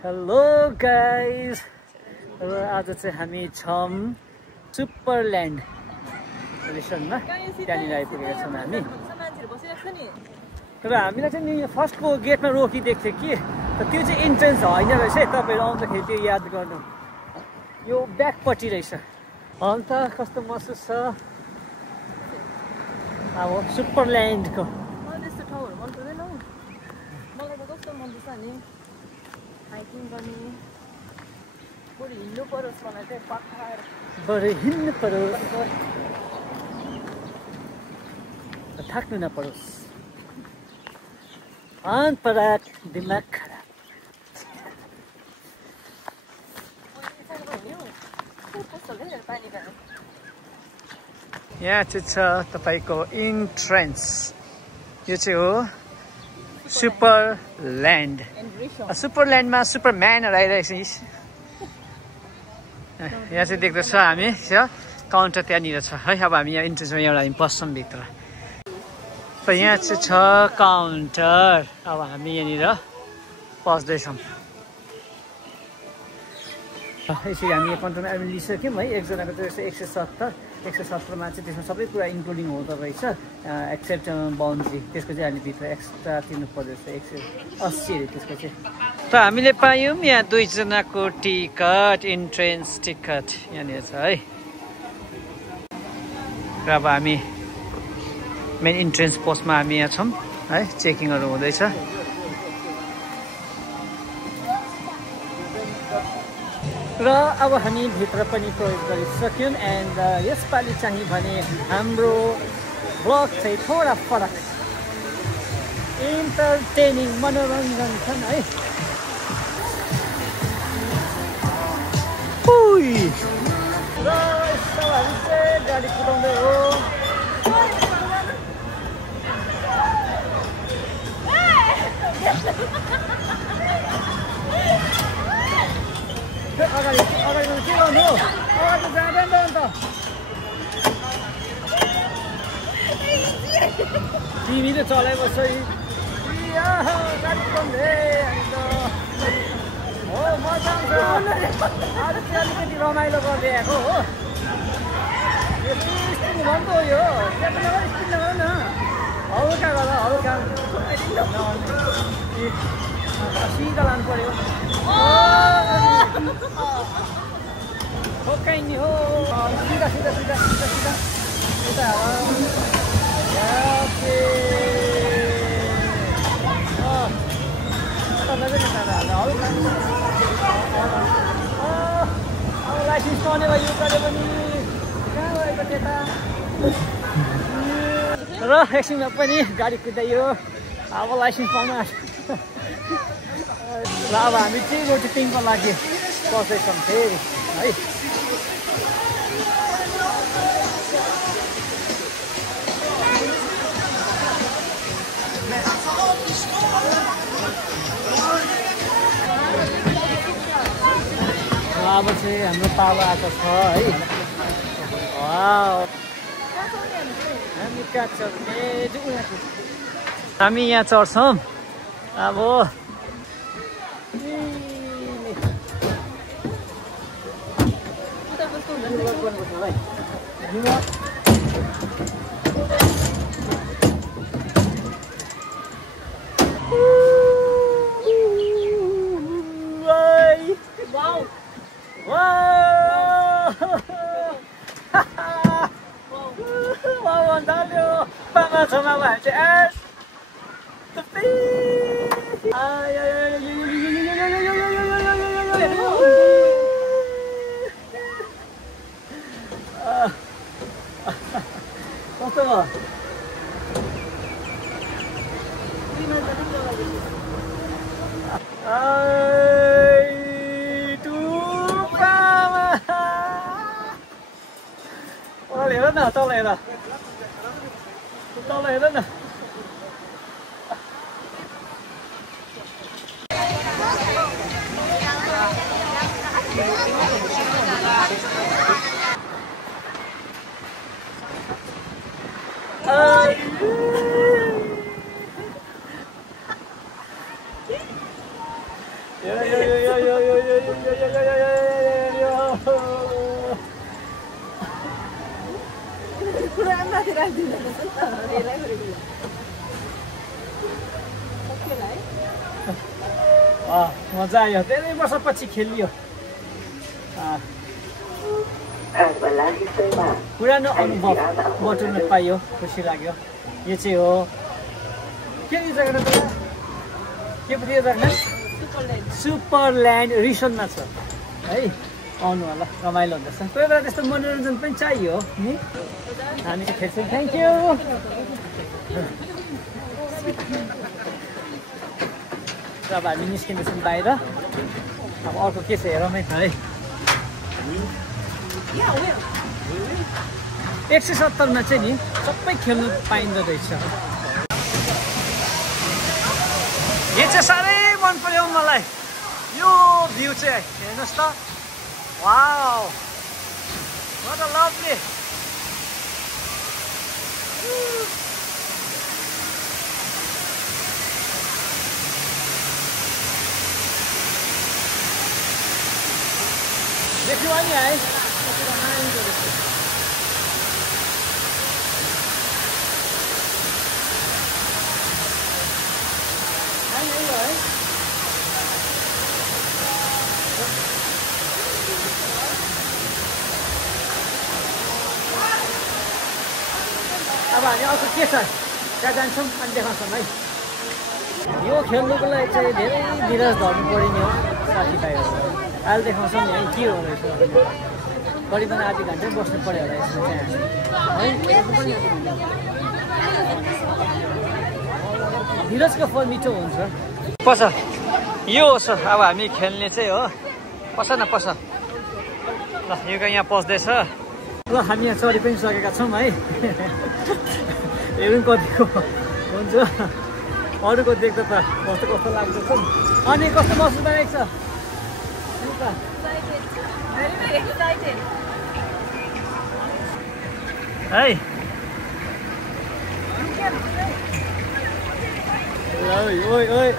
Hello guys र आज चाहिँ हामी छौँ सुपरल्यान्ड रेस्टुरेन्टमा त्यहाँनिर आइपुगेका छौँ हामी र हामीलाई चाहिँ नि फर्स्टको गेटमा रोकिदिएको थियो कि त्यो चाहिँ इन्ट्रेन्स होइन रहेछ है तपाईँहरू आउँदाखेरि त्यो याद गर्नु यो ब्याकपट्टि रहेछ अन्त कस्तो महसुस छ अब सुपरल्यान्डको बरु हिँड्नु परोस् थाक्नु नपरोस् पराक दिमाग खराब यहाँ चाहिँ छ तपाईँको इन्ट्रेन्स यो चाहिँ हो सुपरल्यान्ड सुपरल्यान्डमा सुपरम्यानहरू आइरहेको छ यहाँ चाहिँ देख्दछ हामी काउन्टर त्यहाँनिर छ है अब हामी यहाँ इन्ट्रेन्समा यहाँबाट हामी पस्छौँ भित्र त यहाँ चाहिँ छ काउन्टर अब हामी यहाँनिर पस्दैछौँ यसरी हामी काउन्टरमा एडमिट लिइसक्यौँ है एकजनाको चाहिँ 170मा चाहिँ त्यसमा सबै कुरा इन्क्लुडिङ हुँदो रहेछ एक्सेप्ट बाउन्ड्री त्यसको चाहिँ हामीले भित्र एक्स्ट्रा तिर्नु पर्दो रहेछ 180 अरे त्यसको चाहिँ त हामीले पायौँ यहाँ 2 जनाको टिकट इन्ट्रेन्स टिकट यहाँनिर छ है र अब हामी मेन इन्ट्रेन्स पोस्टमा हामी यहाँ छौँ है चेकिङहरू हुँदैछ र अब हामी भित्र पनि प्रवेश गरिसक्यौँ एन्ड यसपालि चाहिँ भने हाम्रो ब्लग चाहिँ थोडा फरक इन्टरटेनिङ मनोरञ्जन छन् है र यस्तो हामी चाहिँ गाडी कुदाउँदै हो अगाडि के गर्नु हो अगाडि जाँदैन त अन्त टिभी त चलाइबस्छ गाडी कुदाउँदै अन्त हो मजा आउँछ आज चाहिँ अलिकति रमाइलो गर्दै आएको हो स्पिड भन्नु हो यो स्पिड नगर न हल्का गर हल्का सिधा लानु पर्यो ठोक्काइनी हो सिधा सिधा सिधा सिधा सिधा यता अब लाइसेन्स पाउने भयो यो गरे पनि कहाँ गएको त्यता र एकछिनमा पनि गाडी कुदाइयो अब लाइसेन्स पाउनु र अब हामी चाहिँ रोटेटिङको लागि बस्दैछौँ फेरि है अब चाहिँ हाम्रो पालो आएको छ है हामी कहाँ चढ्ने हामी यहाँ चढ्छौँ अब कस्तो भयो हेर न तल हेर न मजा आयो धेरै वर्षपछि खेलियो पुरानो अनुभव बटुल्न पाइयो खुसी लाग्यो यो चाहिँ हो के जग्गा के पो यो जग्गा सुपरल्यान्ड रिसनमा छ है आउनु होला रमाइलो हुँदैछ कोही बेला त्यस्तो मनोरञ्जन पनि चाहियो नि हामी चाहिँ खेल्छौँ थ्याङ्क यू अब हामी निस्किँदैछौँ बाहिर अब अर्को के छ हेरौँ है 170 मा चाहिँ नि सबै खेल्नु पाइँदो रहेछ यो चाहिँ साह्रै मन पर्यो मलाई यो भ्यू चाहिँ हेर्नुहोस् त वाउ what a lovely देख्नु अनि है अब हामी अर्को के छ त्यहाँ जान्छौँ अनि देखाउँछौँ है यो खेल्नुको लागि चाहिँ धेरै धीरज धर्नु परिने हो साथीभाइहरू अहिले देखाउँछौँ नि है के हो रहेछ करिबन आधी घन्टा बस्नु पऱ्यो होला यसमा चाहिँ है धीरजको फल मिठो हुन्छ पस यो छ अब हामी खेल्ने चाहिँ हो पस न पस ल यो यहाँ पस्दैछ ल हामी यहाँ चढी पनि सकेका छौँ है हेरौँ कतिको हुन्छ अरूको देख्दा त कस्तो कस्तो लाग्दछ अनि कस्तो महसुस भइरहेको छ है ओइ ओइ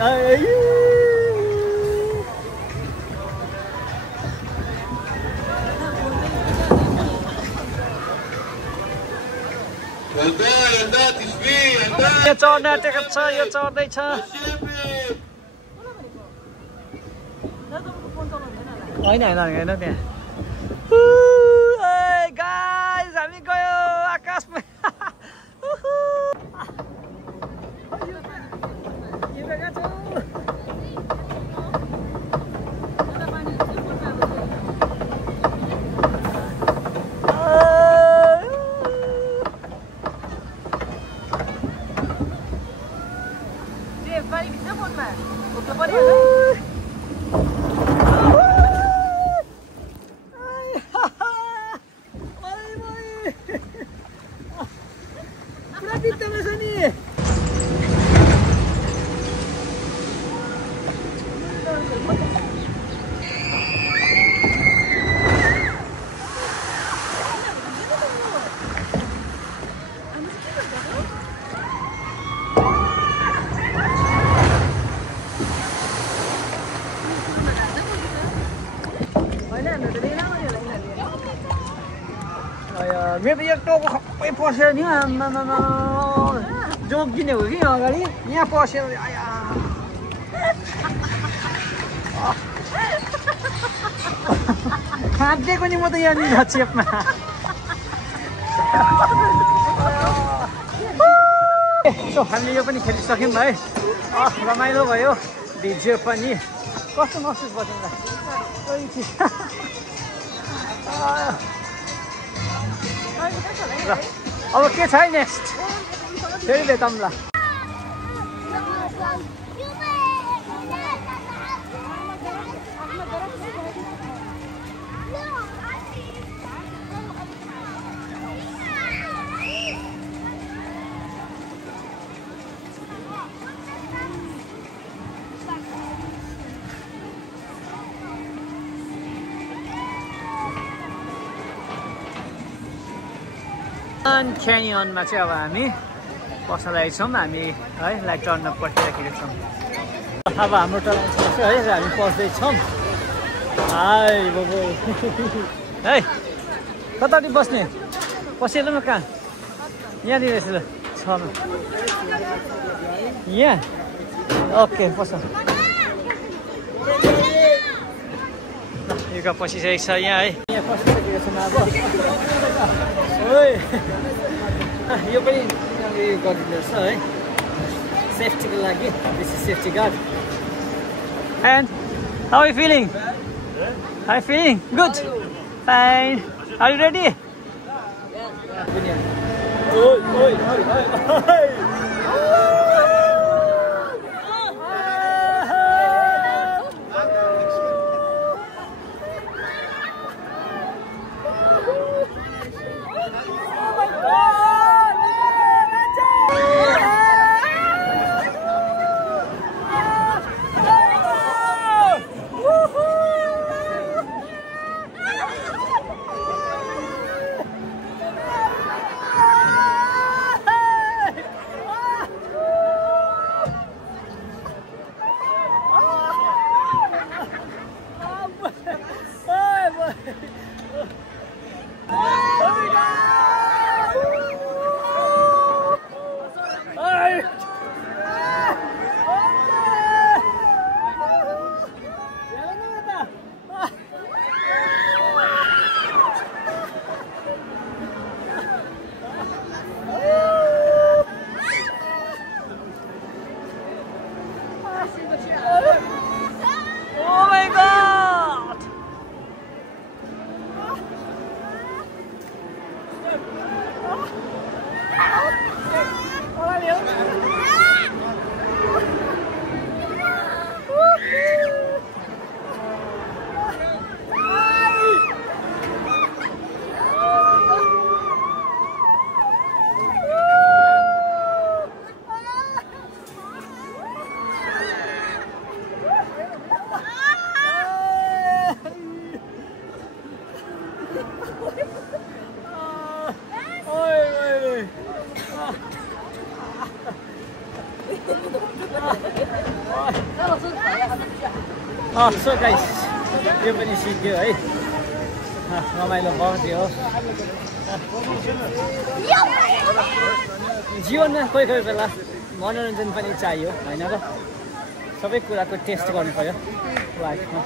यो चढ्न आँटेको छ यो चढ्दैछ होइन होइन होइन त्यहाँ गाइस हामी गयो आकाशमा मेरो यो टाउको सबै पसेर नि जोगिने हो कि अगाडि यहाँ पसेर आया खाँदिएको नि म त यहाँनिर चेपमा हामीले यो पनि खेलिसक्यौँ है रमाइलो भयो भिडियो पनि कस्तो महसुस भयो तिमीलाई अब के छ है नेक्स्ट फेरि भेटौँ ल क्यानियनमा चाहिँ अब हामी पसलाई छौँ हामी है लाइक टर्न पर्खिराखेका छौँ अब हाम्रो टर्न छ है हामी पस्दैछौँ हाई बाबु है कतापट्टि बस्ने पसेर म कहाँ यहाँनिर यसो छ यहाँ ओके पस यो पसिसकेको छ यहाँ है यहाँ पसिसकेको छ अब यो पनि गरिदिँदो रहेछ है सेफ्टीको लागि this is safety guard and how you feeling How are you feeling? Good? Fine. Are you ready? So guys, यो पनि सिक्यो है रमाइलो भयो जीवनमा कोही कोही बेला मनोरञ्जन पनि चाहियो हैन र सबै कुराको टेस्ट गर्नु पर्यो लाइफमा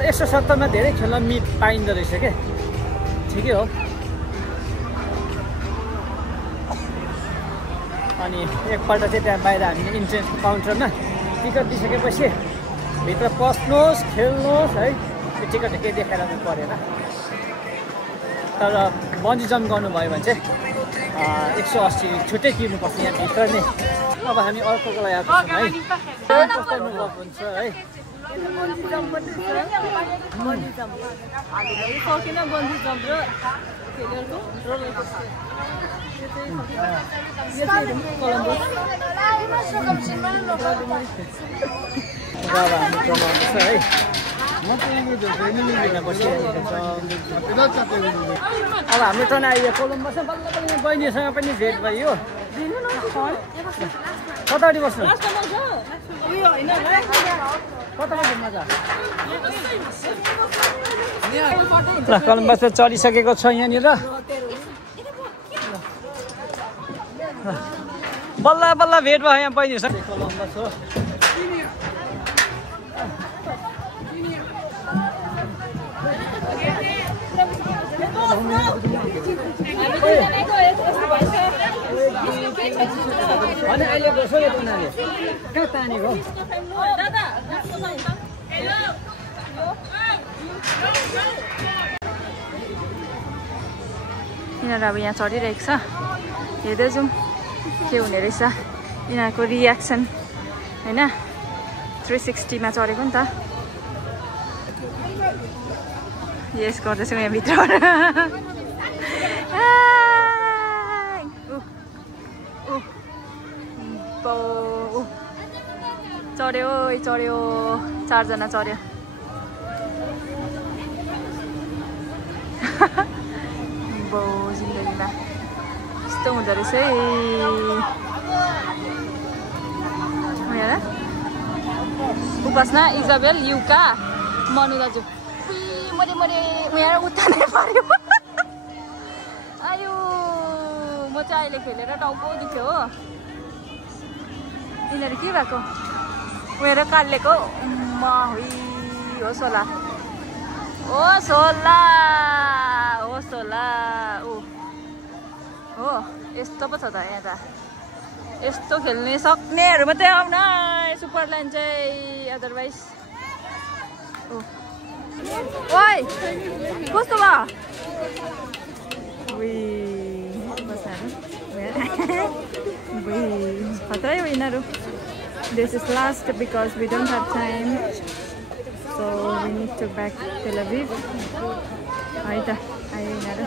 170 मा धेरै खेल्न पाइँदो रहेछ के ठिकै हो अनि एकपल्ट चाहिँ त्यहाँ बाहिर हामीले इन्ट्रेन्स काउन्टरमा टिकट दिइसकेपछि भित्र पस्नुहोस् खेल्नुहोस् है त्यो टिकट केही देखाएर परेन तर बन्जी जम्प गर्नुभयो भने चाहिँ 180 छुट्टै तिर्नुपर्छ यहाँ भित्र नै अब हामी अर्कोको लागि आएको छौँ है कस्तो अनुभव हुन्छ है अब हाम्रो टर्न आइयो कोलम्बस बल्ल बल्ल बहिनीसँग पनि भेट भयो कतापट्टि बस्नु ल कोलम्बस चलिसकेको छ यहाँनिर बल्ल बल्ल भेट भयो यहाँ बहिनीसँग कोलम्बस हो अनि अहिले बस्यो उनीहरूले कहाँ तानेको यिनीहरू अब यहाँ चढिरहेको छ हेर्दै जाउँ के हुने रहेछ यिनीहरूको रियाक्सन होइन 360 मा चढेको नि त यस गर्दैछौँ यहाँ भित्रबाट चढ्यो चढ्यो 4 जना चढ्यो बाउ जिन्दगीमा यस्तो हुँदो रहेछ है उपासना इजाबेल युका मनु दाजु मरे मरे यहाँ उता नै पर्यो आयो म चाहिँ अहिले खेलेर टाउको दुख्यो हो यिनीहरू के भएको मेरो कालेको हो सोला ऊ हो यस्तो पो छ त यहाँ त यस्तो खेल्ने सक्नेहरू मात्रै आउन सुपर लाइन चाहिँ अदरवाइज ओइ कस्तो भयो खतरै हो यिनीहरू This is last because we don't have time, so we need to back Tel Aviv. Aida, aida.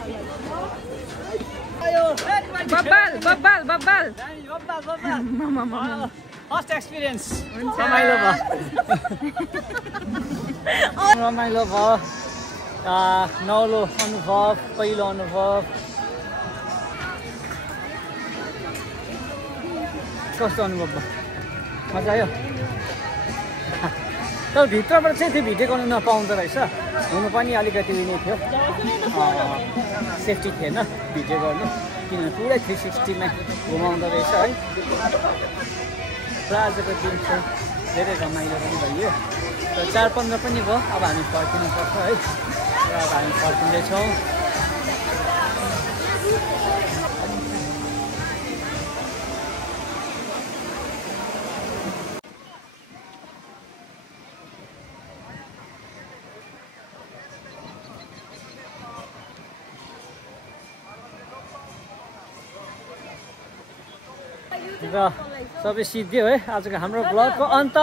Babbal. Mama. First experience. Ramailo भयो. रमाइलो भयो नौलो अनुभव पहिलो अनुभव कस्तो अनुभव भयो मजा आयो तर भित्रबाट चाहिँ त्यो भिडियो गर्नु नपाउँदो रहेछ हुनु पनि अलिकति उयो थियो सेफ्टी थिएन भिडियो गर्नु किनभने पुरै 360 मा घुमाउँदो रहेछ है र आजको दिन चाहिँ धेरै रमाइलो पनि भयो र 4:15 पनि भयो अब हामी फर्किनुपर्छ है र अब हामी फर्किँदैछौँ र सबै सिद्धियो है आजको हाम्रो ब्लगको अन्त